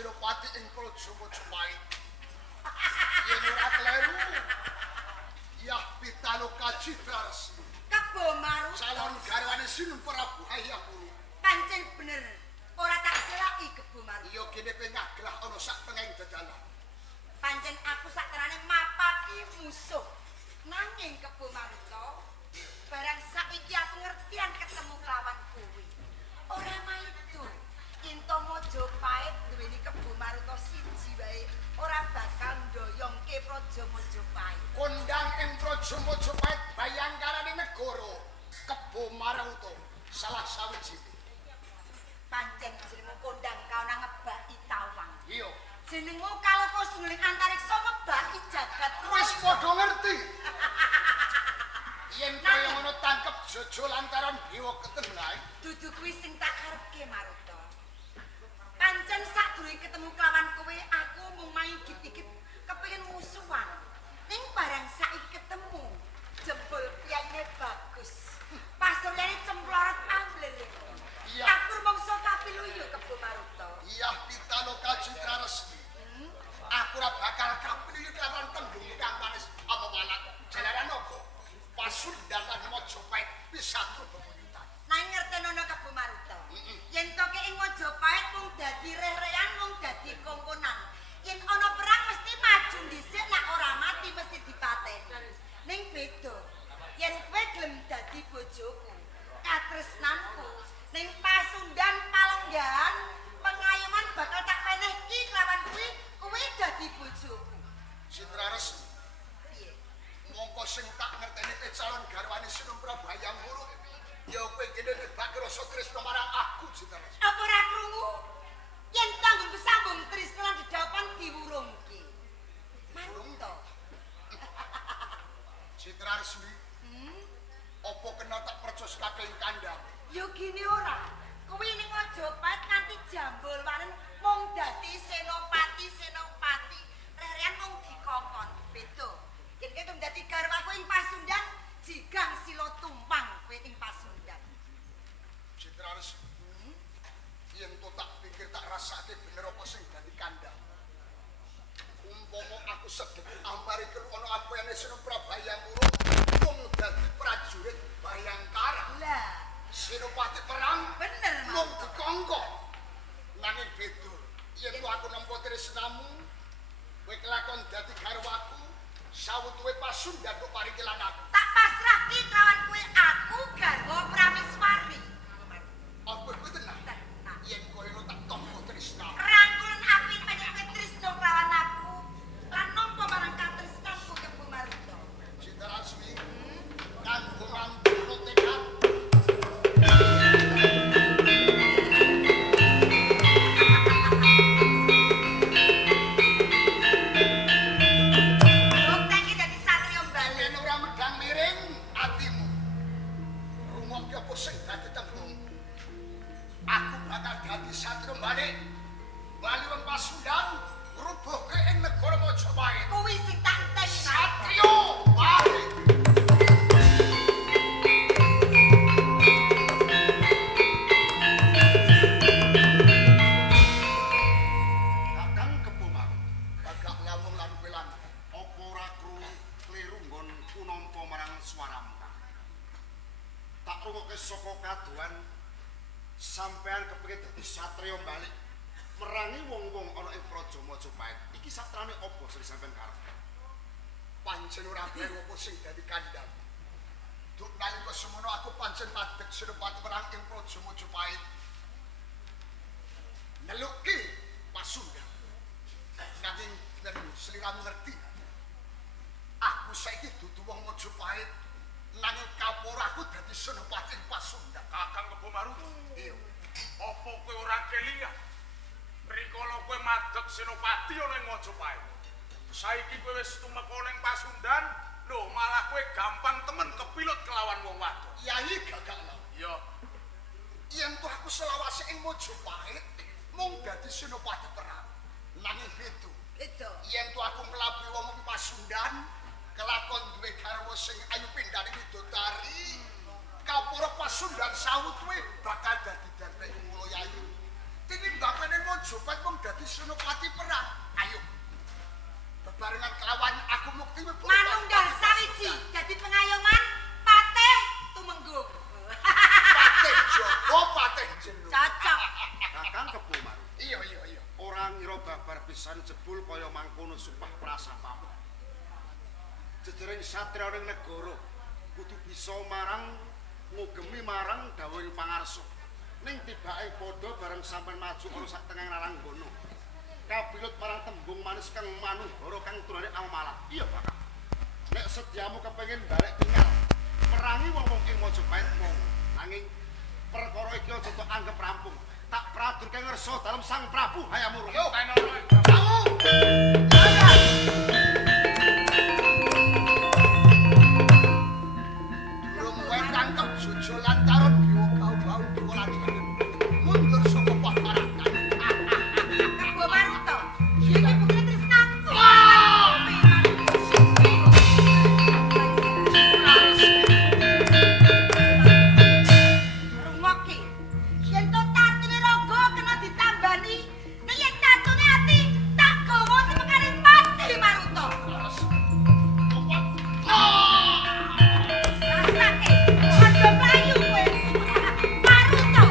Senopati ing Praja Majapahit. Yen ora kleru, Yah Pitaloka Citra Resmi. Kebo Maru. Calon garwane Sinun Prabu Hayakuru. Pancen bener. Ora tak selaki Kebo Maru. Iya kene pengaglah ana sak tengahing dadalan. Pancen aku sakterane mapaki musuh. Nanging Kebo Maruta, barang saiki aku ngertian ketemu kelawan kowe. Ora maido. Inta Majapahit duweni Kebo Maruta siji wae ora bakal ndoyongke Praja Majapahit. Kondang ing Praja Majapahit bayangkarane negara Kebo Maruta salah sawijine. Pancen jenengmu kondang kaona ngebaki tawang. Iya. Jenengmu kaloka sungguling antariksa ngebaki jagat. Wis padha ngerti. Yen kaya ngono tangkep jojo lantaran dewa ketenai. Dudu kuwi sing tak karepke Maruta. Pancen sadurunge ketemu kelawan kowe aku mung main git-git kepengin musuhan. Ning barang saiki ketemu jebul piyane bagus. Pasuryane cemplorot ambler. Iya. Aku rumangsa kapiluyu Kebo Maruta. Iya Pitaloka Citra Resmi. Aku ora bakal kapiluyu kelawan tembung kang manis apa malah jalaran apa. Pasundan lan Majapahit bisa bebuyutan. Nang ngertenono Kebo Maruta. Yen toke ing Majapahit mung dadi reh-rehan mung dadi kongkonan. Yen ana perang mesti maju dhisik nek ora mati mesti dipateni. Ning beda. Yen kowe gelem dadi bojoku, katresnanku, ning pasundan palenggahan pengayoman bakal tak penehki kelawan kuwi dadi bojoku. Citra Resmi. Piye? Mongko sing tak ngerteni calon garwane Sinun Prabu Hayakuru. Ya kowe kene nebak rasa tresna marang aku Citra Resmi. Apa ora krungu? Yen tanggung besambung tresna lan didhapan diwurungke. Maruta. Citra Resmi. Apa kena tak percos kabeh ing kandhang? Yo gini ora. Kuwi ning Majapahit nganti jambul waren mung dadi senopati. Rerean mung dikongkon. Beda. Yen kowe dadi garwaku ing Pasundan, jigang sila tumpang kowe ing Pasundan. Citra Resmi. Yen to tak pikir tak rasake bener apa sing dadi kandhang. Umpama aku sedhep amari ana apane Sinun Prabu Hayakuru mung dadi prajurit Bayangkara. Lah, Senopati perang bener mung Maruta. dikongkon. Nanging beda. Yen aku nampa tresnamu, kowe kelakon dadi garwaku, sawetune Pasundan kok paringi lan aku. Tak pasrahke kawan kowe aku garwa Prameswari. Apa kowe tenan? Tenan. Yen kowe lo tak tampa tresnamu. Rangkulan api pengen kowe tresna kelawan aku lan nampa marang katresnanku Kebo Maruta. Citra Resmi. Kanggo ngambil tekad. Dokter iki dadi satriya bali. Yen ora medang miring atimu. Rumokke apa sing dadi tembung? Aku bakal dadi satria balik. Bali wong Pasundan rubuhke ing negara Majapahit. Kuwi sing tak enteni. Satria balik. Kakang Kebo Maruta, Gagak Lawung lan Welan. Apa ora kleru nggonku nampa marang swaramu? Tak rungokke saka kaduan sampean kepengin dadi satria balik merangi wong-wong ana ing Praja Majapahit. Iki satrane apa sing sampean karep? Pancen ora kleru apa sing dadi kandhang. Duk nalika semono aku pancen madheg Senopati perang ing Praja Majapahit. Neluki Pasundan. Nanging yen sliramu ngerti. Aku saiki dudu wong Majapahit. Nanging kapuraku dadi Senopati ing Pasundan. Kakang Kebo Maruta. Iya. Apa kowe ora kelingan? Rikala kowe madheg Senopati ana ing Majapahit. Saiki kowe wis tumeka ning Pasundan, lho malah kowe gampang temen kepilut kelawan wong wadon. Yai Gagak Lawung. Ya, Yen tuh aku selawase ing Majapahit mung dadi Senopati perang. Nanging beda. Beda. Yen tuh aku nglabuhi wong Pasundan, kelakon duwe garwa sing ayu pindhane widodari. Kapura Pasundan sawut kuwi bakal dadi dharpek kula Yayi. tinimbang meneh Majapahit mung dadi senopati perang. Ayo. Bebarengan kelawan aku mukti Manunggal sawiji dadi pengayoman patih tumenggung. patih Joko patih Jenu. Cocok. Kakang Kebo Maru. Iya. Orang ngira babar pisan jebul kaya mangkono sumpah prasapamu. Jejering satria ning negara kudu bisa marang ngugemi marang dawuhing pangarsa. Ning tibake padha bareng sampean maju ora sak tengah ralanggono. Kabilut marang tembung manis kang manuhara kang turane amalan. Iya, Kakang. Nek sediamu kepengin balik tinggal merangi wong-wong ing Majapahit mong. Nanging perkara iki aja tak anggap rampung. Tak pradurke ngersa dalem Sang Prabu Hayamuruk. Yo, Durung wae tangkep Jojo lantaran biwa bau-bau tulan mundur saka paharakan. Kebo Maruto. Iki putri tresnaku. Rungokke. Yen to tatune raga kena ditambani, nek yen tatune ati tak gawa temekaning pati Maruto. Rasake, aja mlayu kowe. Maruto.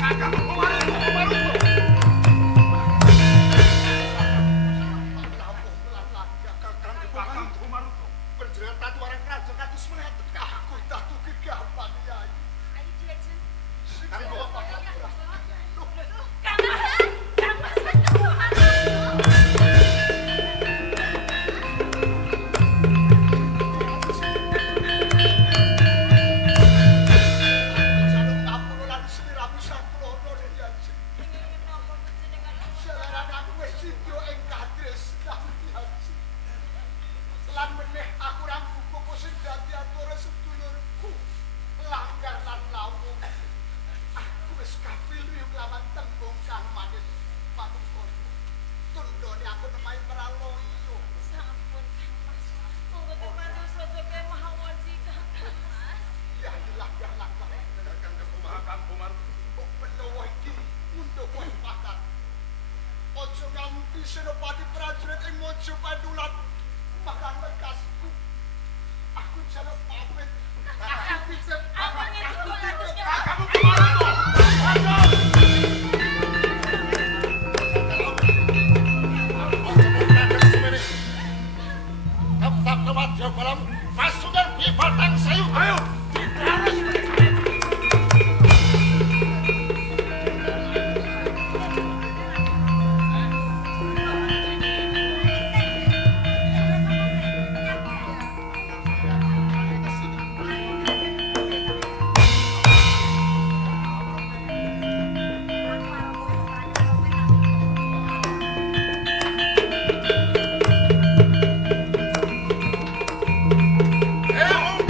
Kakang Kebo Maruto. Kakang Kebo Maruto. Panjenengan tatu areng kraja kados meneh. Aku tatu kegampang Yai. Kanggo apa? Jaluk kapuro lan sliramu saklono Yai. Selaran aku wis sida ing katresnan Yai. Lan meneh aku rampung sing dadi atura sedulurku. Langgar lan lawuh. Aku wis kapilu kelawan tembung kang manis panukono. Tundone aku nemahi praloyo. Ya ilah ya lah. Kakang Kebo Maruto. Menawa iki untuk kowe pakat. Aja nganti senopati prajurit ing Majapahit ulat marang lekasku. Aku jaluk pamit. Aku bisa Kakang Kebo Maruto. Tetap lewat jalan pasukan di batang sayu. Ayo.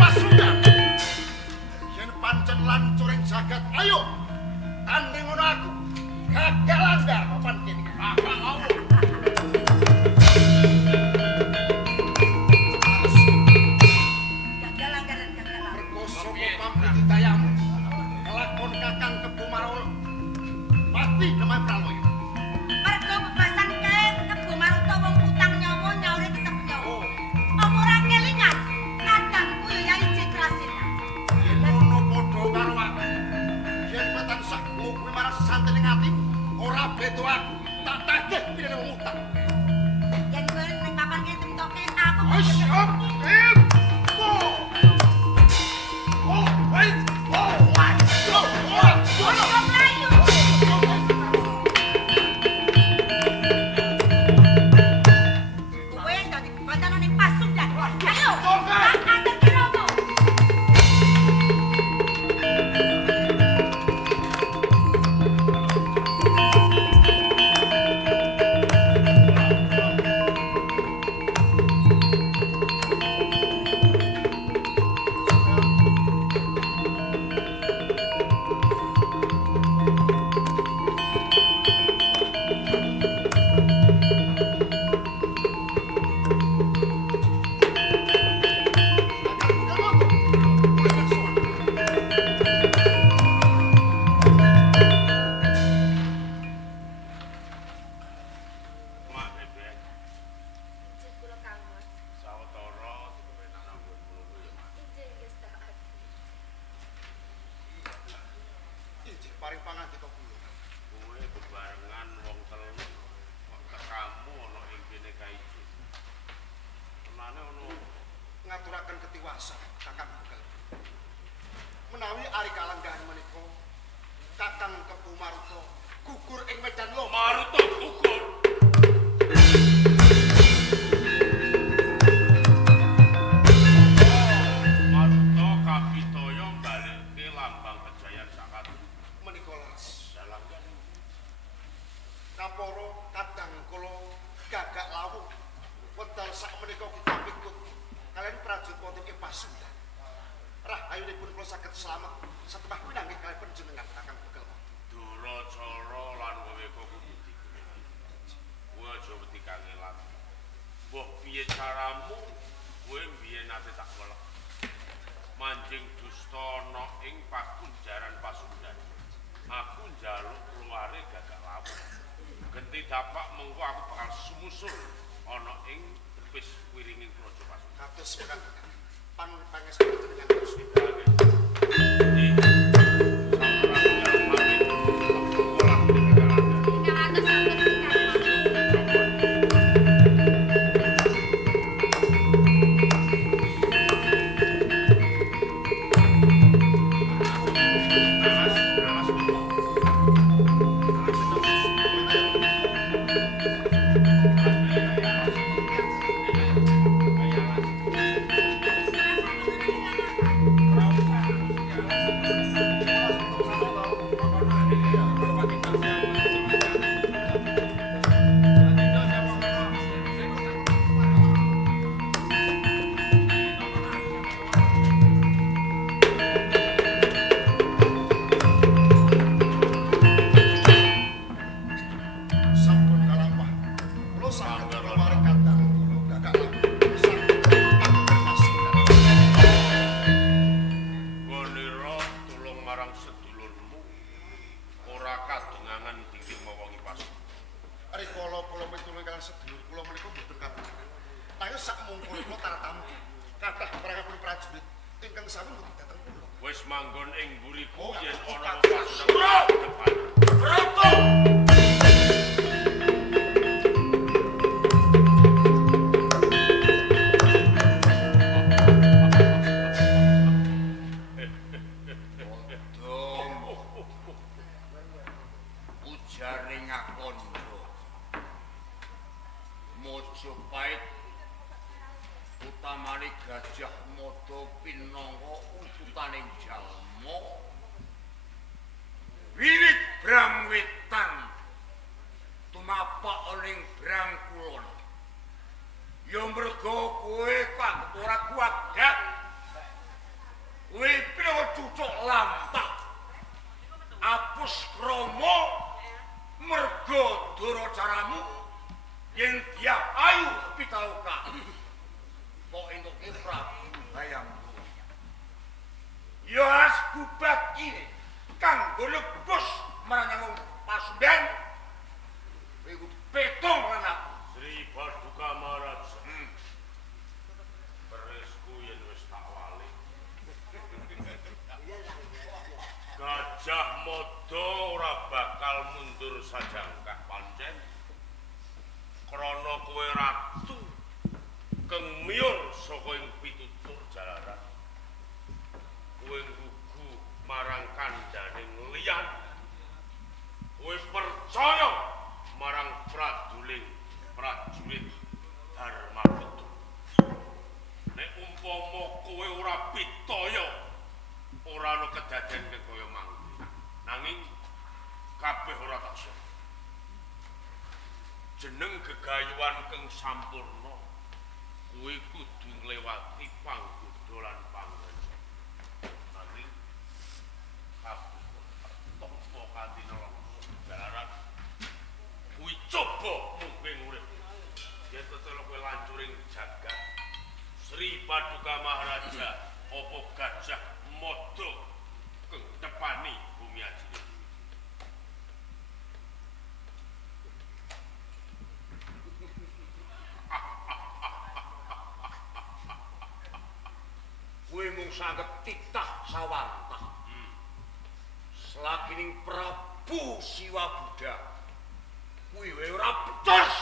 Pasukan. Yen pancen lancuring jagat, ayo tanding ngono aku. Gagal anggar papan kene. Kakang Awu. Gagal anggaran gagal. Perkoso pamriti dayamu. Kelakon Kakang Kebo Maruto. Mati kemai praloyo. Mergo bebasan kae Kebo Maruto wong utang nyawa nyaure tetep nyawa. Apa ora kelingan? Kadangku ya Yai Cedrasena. Yen ngono padha karo aku. Yen kowe tansah ngukumi marang sesantene ing atimu, ora beda aku. Tak tagih pirene wong utang. Yen kowe ning papan kene tentoke aku Asyap. Aja mlayu. selamat setengah pinanggih kali panjenengan akan bekel. Duracara lan Weweka kudu digemeni. Kowe aja wedi kangelan. Mbah piye caramu? Kowe mbiyen nate tak welek. Manjing dusta ana ing pakunjaran Pasundan. Aku njaluk keluare gagak lawuh. Genti dapak mengko aku bakal sumusul ana ing tepis wiringing Praja Pasundan. Kados mekaten. Pangestu panjenengan terus windarane. Wis manggon ing mburiku yen ana Pasundan depan. Ujare ngakondho Mojopait utamane Gajah Mada pinangka ututaning jalma wiwit Brangwetan tumapak ning Brangkulon ya merga kowe kang ora kuwagat kowe pinangka cucuk lampah apus krama merga dara caramu yen tiap ayu pitaloka kok entuke Prabu Hayam ya as gubat ini kanggo lebus marang Pasundan kowe petong lan aku Sri Paduka Maharaja. Beresku yen wis tak wali. Gajah Mada ora bakal mundur sajangkah pancen. Krana kowe ratu keng miyur saka ing pitutur jalaran. Kowe nggugu marang kandhaning liyan. Kowe percaya marang prajurit Darmaputra. Nek umpama kowe ora pitaya, ora ana kedaden kaya mangke. Nanging kabeh ora tak sah. Jeneng gegayuhan keng sampurna, kowe kudu ngliwati panggoda lan pangreja. Nanging kabeh tampa kanthi nelongso jalaran. Kuwi coba mungkin urip. Yen tetelo kowe lancuring jagat Sri Paduka Maharaja apa Gajah Mada keng tepani bumi ajine. kowe mung saged titah sawantah slakining Prabu Siwabuddha kuwi wae ora becus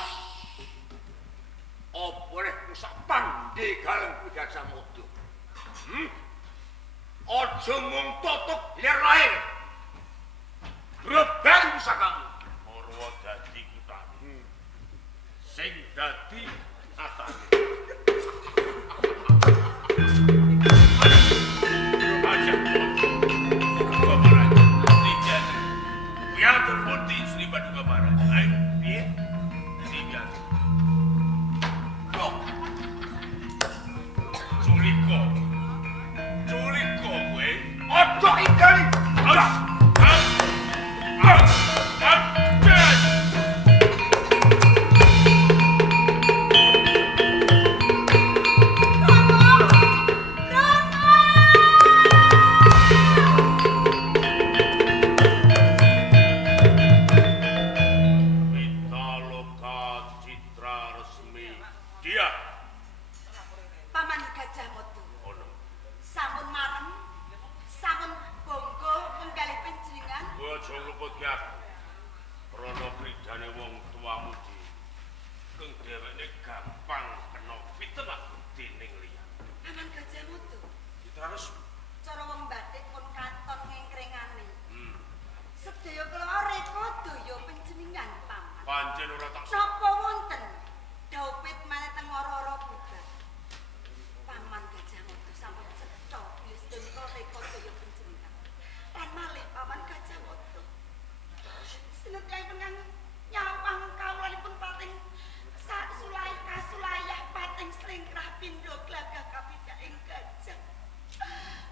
apa nek sak pandhe galeng kuwi Gajah Mada aja mung tutup lir lair rebang pusakamu Marwa dadi kutane. Sing dadi atane. Gajah Mada. Maharaja. Tiga. Kuya terputi Sri Paduka Maharaja. Ayo, piye? Tiga. Kok. Culiko kowe. kowe ki aku. Rono kridane wong tuamu di keng dheweke gampang kena fitnah dening liya. Paman Gajah Mada. Terus Cara wong batik pun katon ngengkrengane. hmm. Sedaya kula reka daya panjenengan paman. Pancen ora tak Napa wonten daupit maneh teng ora-ora bubar. Paman Gajah Mada sampun cetha yen sedaya kula reka daya panjenengan. Lan malih paman Gajah Mada. Sinetipun kang nyawang kawulanipun pating sak sulayah pating slingkrah pindha glagah kapidak ing gajah.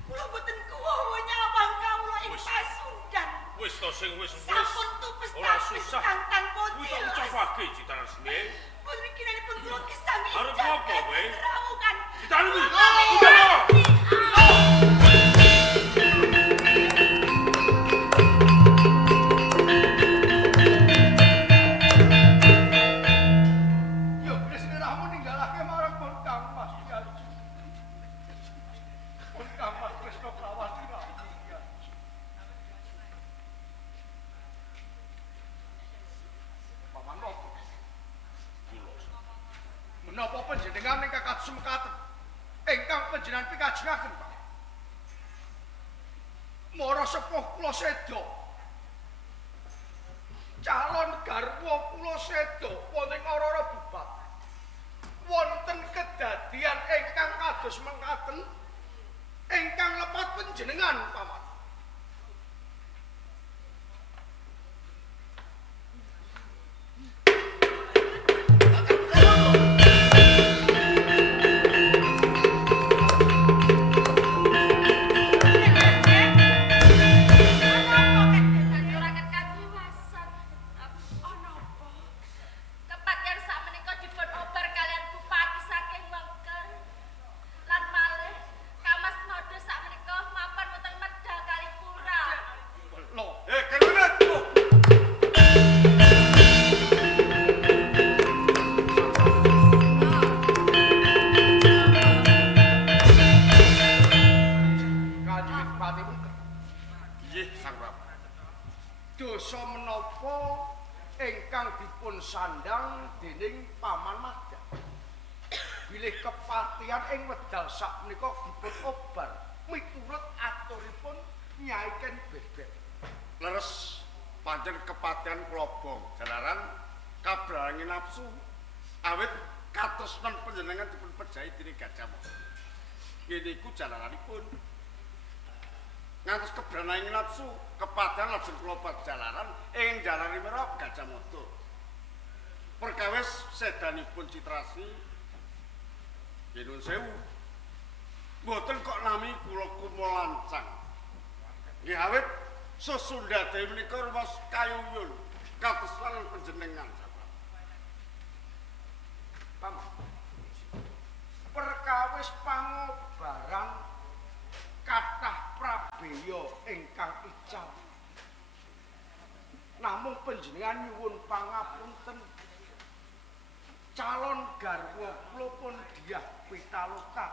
Kula boten kuwawa nyawang kawula ing Pasundan. wis to sing wis Sampun tupes ora tapis susah. kantang Kuwi tak putih. ucapake citaran sini. Putri kinanipun kula kisami. Arep apa, kowe? Rawukan. Citaran kuwi. Yo Kresna Rahmu ninggalake marang pun Kang Mas Yaji. Pun Kang Mas Kresna Prawati Rahmu. Paman nopo? Menapa panjenengan ingkang kados mekaten? Ingkang panjenengan pikajengaken, Pak. Mara sepuh kula seda. Calon garwa kula seda wonten ora-ora bubat. Wonten kedadian ingkang kados mekaten ingkang lepat panjenengan, Paman. Kepatihan sakmenika dipun obar kalian bupati saking Wengker. Lan malih Kamas Mada sakmenika mapan wonten medal Kalipura. Lho, Kenunet. Kanjeng Bupati mungkin Nggih, Sang Prabu. dosa menapa ingkang dipun sandang dening Paman Madya. Bilih kepatihan ing wedal sakmenika dipun obar miturut aturipun Nyai Ken Bebek. Leres pancen kepatihan kula bong jalaran kabrahangi nafsu awit katresnan panjenengan dipun pejahi dening Gajah Mada. Ngene iku jalaranipun. Ngantos kebrahangi nafsu kepatihan lajeng kula jalaran ing jalari merah Gajah Mada. Perkawis sedanipun citrasi Yenun sewu. Mboten kok nami kula kumo lancang. Nggih awit Susunda Dewi menika rumas kayuyun katresnan panjenengan. Paman. Perkawis pangobaran kathah prabeya ingkang ical. Namung panjenengan nyuwun pangapunten. Calon garwa kula pun Dyah Pitaloka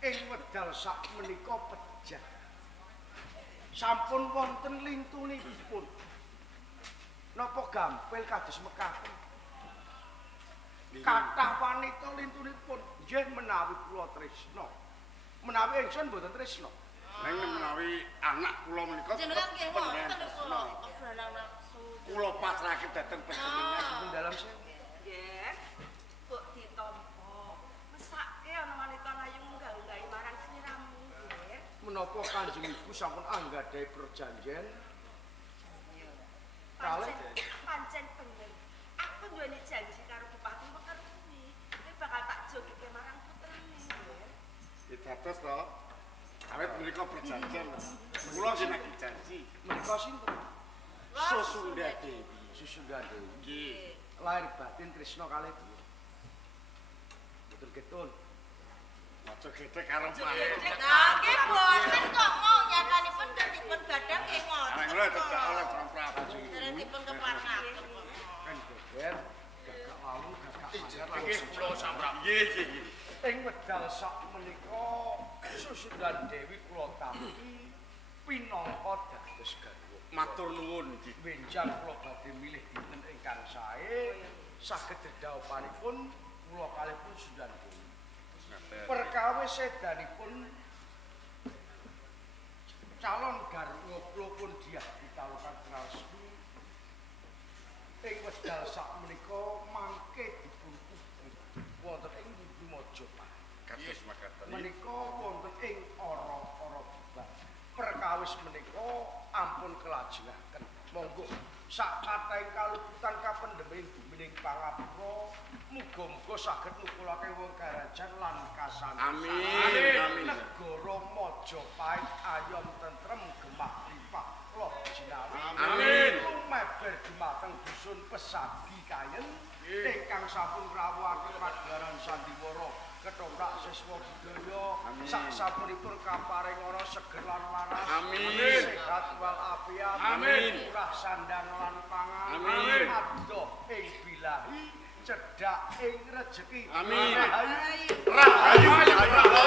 ing wedal sakmenika pejah. Sampun wonten lintunipun. Napa gampil kados mekaten? Kathah wanita lintunipun nggih menawi kula tresna. Menawi ingsun mboten tresna. Neng menawi anak kula menika Jenengan nggih panjenengan wonten tresna. kula kebrahan nafsu. Kula pasrahke dhateng panjenengan. Ing dalam sewu. Nggih. Mbok ditampa. Mesake ana wanita ayu munggah-unggahi marang sliramu nggih. Menapa Kanjeng Ibu sampun anggadhahi perjanjian kalih Pancen bener. Aku duweni janji karo Bupati Wengker kuwi. Nek bakal tak jogeke marang putrane nggih. Dados to. Awit menika perjanjian. Kula jeneng janji. menika sinten? Susunda Dewi. Susunda Dewi. Nggih. Lahir batin tresna kalih Dewi. Betul ketun. Aja gede karo Nah, pahe. nggih boten kok mau nyatanipun dipun gadang nggih Areng ngoten. kula tetep oleh Sang Prabu. Dipun keparnaken. Kan geger gagak lawu gagak anyar Nggih langsung. kula samrak. Nggih, nggih. Ing wedal sak menika Susunda Dewi kula tampi pinangka dados garwa. Matur nuwun Ki. Benjang kula badhe milih dinten ingkang sae saged dedhaopanipun kula kalihipun Sundan Dewi. Perkawis sedanipun calon garwa kula pun diah ditalukan resmi ing wekdal sakmenika mangke dipun wonten ing Mojopahit. Kados makaten. Menika wonten ing ora-ora bebas. Perkawis menika ampun kelajengaken. Monggo sak kathahing kaluputan kapendheming bumining pangapura muga-muga saged nukulake wong karajan lan kasantosan. Amin. Amin. Negara Mojopahit ayom tentrem gemah limpah loh jinawi. Amin. Lumeber dumateng dusun Pesagi Kayen ingkang sampun rawuhake pagelaran sandiwara ketoprak siswa budaya sak sapunipun kaparing ana seger lan waras. Amin. Sehat wal afiat. Amin. Murah sandang lan pangan. Amin. Abdoh ing bilahi cedak ing rejeki. Amin. Rahayu. Rahayu.